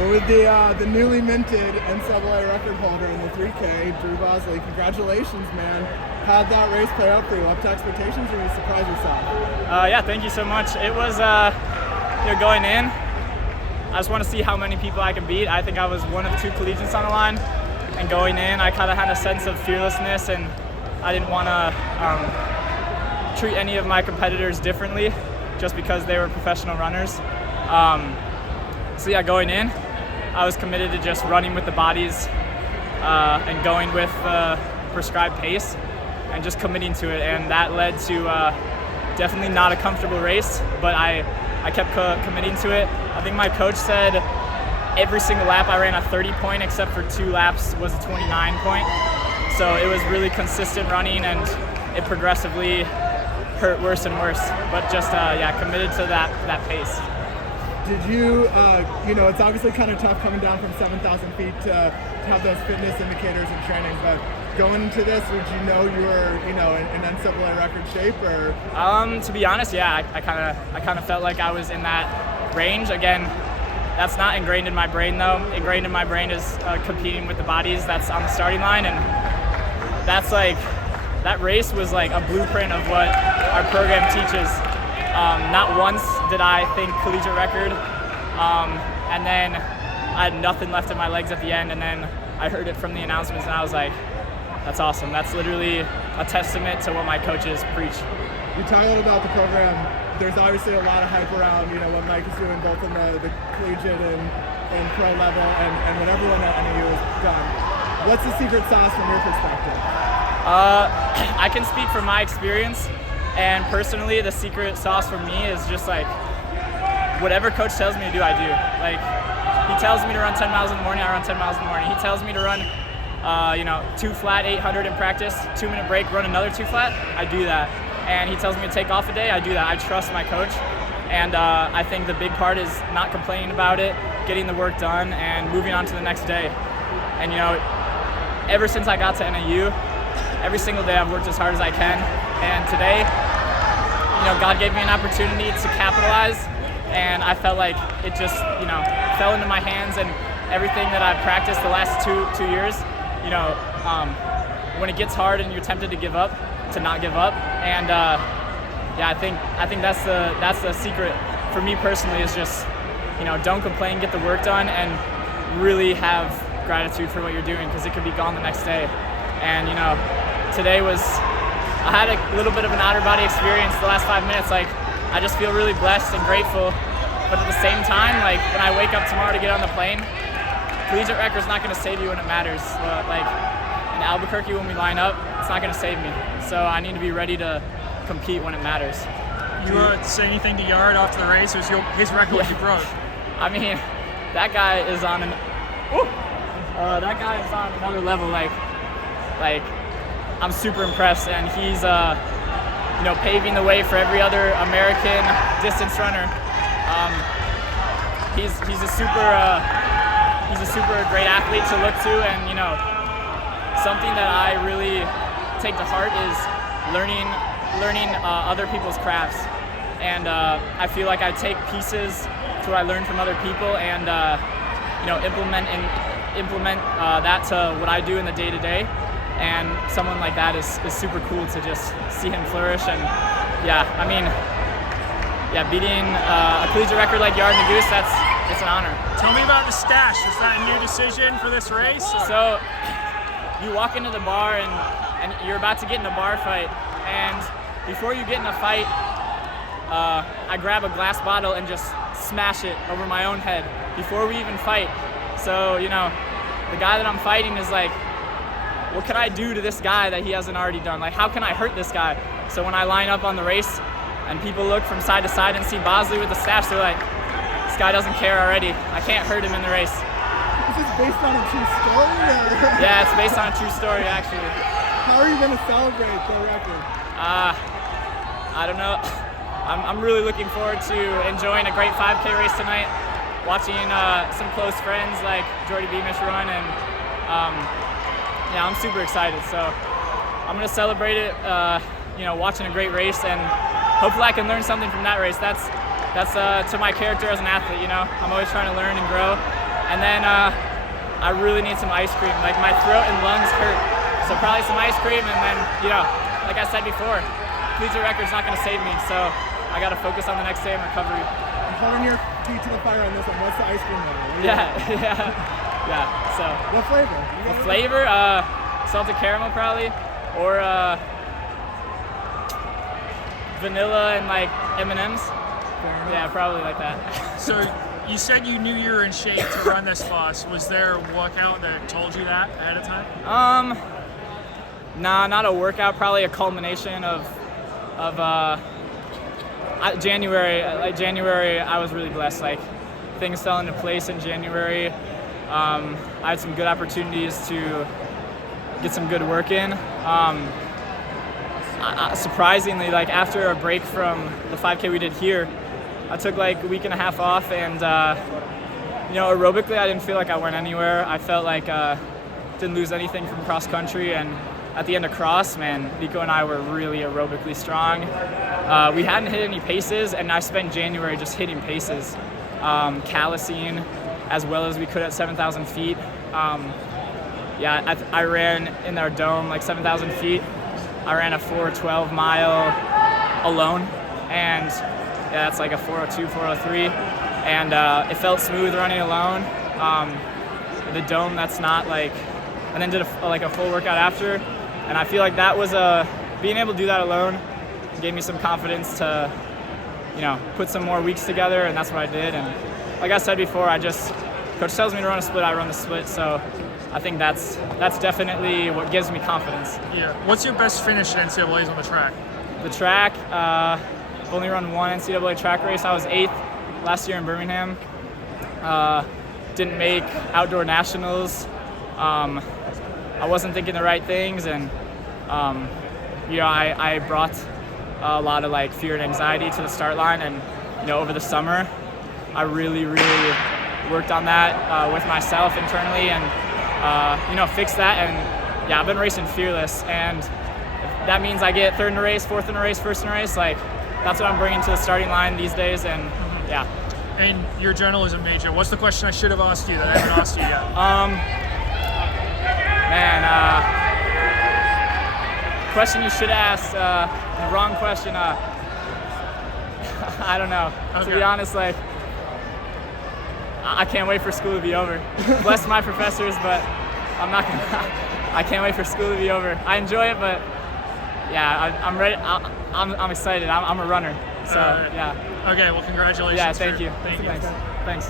Well, with the newly minted NCAA record holder in the 3K, Drew Bosley, congratulations, man. How'd that race play out for you? Up to expectations, or you surprised yourself? Yeah, thank you so much. It was, going in, I just want to see how many people I can beat. I think I was one of 2 collegiates on the line, and going in, I kind of had a sense of fearlessness, and I didn't want to treat any of my competitors differently just because they were professional runners. So yeah, going in, I was committed to just running with the bodies and going with the prescribed pace and just committing to it, and that led to definitely not a comfortable race, but I kept committing to it. I think my coach said every single lap I ran a 30 point except for 2 laps was a 29 point. So it was really consistent running, and it progressively hurt worse and worse, but just committed to that pace. Did you, it's obviously kind of tough coming down from 7,000 feet to have those fitness indicators in training, but going into this, would you know you were, in NCAA record shape, or? To be honest, yeah, I kind of felt like I was in that range. Again, that's not ingrained in my brain though. Ingrained in my brain is competing with the bodies that's on the starting line, and that's that race was like a blueprint of what our program teaches. Not once did I think collegiate record, and then I had nothing left in my legs at the end, and then I heard it from the announcements, and I was like, that's awesome. That's literally a testament to what my coaches preach. You talk a little about the program. There's obviously a lot of hype around, what Mike is doing both in the collegiate and pro level, and what everyone at NAU has done. What's the secret sauce from your perspective? I can speak from my experience. And personally, the secret sauce for me is just whatever coach tells me to do, I do. He tells me to run 10 miles in the morning, I run 10 miles in the morning. He tells me to run, 2 flat, 800 in practice, 2-minute break, run another 2 flat, I do that. And he tells me to take off a day, I do that. I trust my coach. And I think the big part is not complaining about it, getting the work done, and moving on to the next day. And ever since I got to NAU, every single day I've worked as hard as I can. And today, God gave me an opportunity to capitalize, and I felt like it just, fell into my hands, and everything that I've practiced the last two years, when it gets hard and you're tempted to give up, to not give up. And I think that's the secret for me personally, is just, don't complain, get the work done, and really have gratitude for what you're doing, because it could be gone the next day. And today I had a little bit of an outer body experience the last 5 minutes. I just feel really blessed and grateful. But at the same time, when I wake up tomorrow to get on the plane, collegiate record's not going to save you when it matters. In Albuquerque, when we line up, it's not going to save me. So I need to be ready to compete when it matters. You say anything to Yard after the race, or his record you broke? I mean, that guy is on another level. I'm super impressed, and he's paving the way for every other American distance runner. He's a super great athlete to look to, and something that I really take to heart is learning other people's crafts. And I feel like I take pieces to what I learn from other people, and implement that to what I do in the day-to-day. And someone like that is super cool to just see him flourish. And beating a collegiate record like Yard and the Goose, it's an honor. Tell me about the stash. Was that a new decision for this race? Or? So you walk into the bar and you're about to get in a bar fight, and before you get in a fight, I grab a glass bottle and just smash it over my own head before we even fight. So the guy that I'm fighting is like, what can I do to this guy that he hasn't already done? How can I hurt this guy? So when I line up on the race and people look from side to side and see Bosley with the stash, they're like, this guy doesn't care already. I can't hurt him in the race. Is this based on a true story? Yeah, it's based on a true story, actually. How are you going to celebrate the record? I don't know. I'm really looking forward to enjoying a great 5K race tonight, watching some close friends like Jordy Beamish run, and I'm super excited. So I'm going to celebrate it, watching a great race, and hopefully I can learn something from that race. That's to my character as an athlete. I'm always trying to learn and grow. And And then I really need some ice cream. Like my throat and lungs hurt. So probably some ice cream, and then, like I said before, collegiate record's not going to save me. So I got to focus on the next day in recovery. I'm holding your feet to the fire on this one. What's the ice cream one? Yeah. So What flavor? the flavor, salted caramel probably, or vanilla and like M&Ms. Yeah, probably like that. So you said you knew you were in shape to run this fast. Was there a workout that told you that ahead of time? Nah, not a workout. Probably a culmination of January. Like January, I was really blessed. Like things fell into place in January. I had some good opportunities to get some good work in. Surprisingly, like after a break from the 5K we did here, I took like a week and a half off, and aerobically I didn't feel like I went anywhere. I felt like didn't lose anything from cross country, and at the end of cross, man, Nico and I were really aerobically strong. We hadn't hit any paces, and I spent January just hitting paces, callousing as well as we could at 7,000 feet. I ran in our dome like 7,000 feet. I ran a 4:12 mile alone, and that's like a 4:02, 4:03, and it felt smooth running alone. The dome, that's not like, and then did a full workout after, and I feel like that was being able to do that alone gave me some confidence to, put some more weeks together, and that's what I did. And like I said before, coach tells me to run a split, I run the split, so I think that's definitely what gives me confidence. Yeah. What's your best finish at NCAAs on the track? The track, I've only run one NCAA track race. I was 8th last year in Birmingham. Didn't make outdoor nationals. I wasn't thinking the right things, and I brought a lot of like fear and anxiety to the start line, and over the summer I really worked on that with myself internally, and fixed that. And I've been racing fearless, and if that means I get 3rd in a race, 4th in a race, 1st in a race, like that's what I'm bringing to the starting line these days. And And your journalism major, what's the question I should have asked you that I haven't asked you yet? Question you should ask, the wrong question. I don't know. Okay. To be honest, like I can't wait for school to be over. Bless my professors, but I'm not gonna. I can't wait for school to be over. I enjoy it, but I'm ready. I'm excited. I'm a runner. So Okay, well, congratulations. Yeah, thank you. Thank you. Thanks.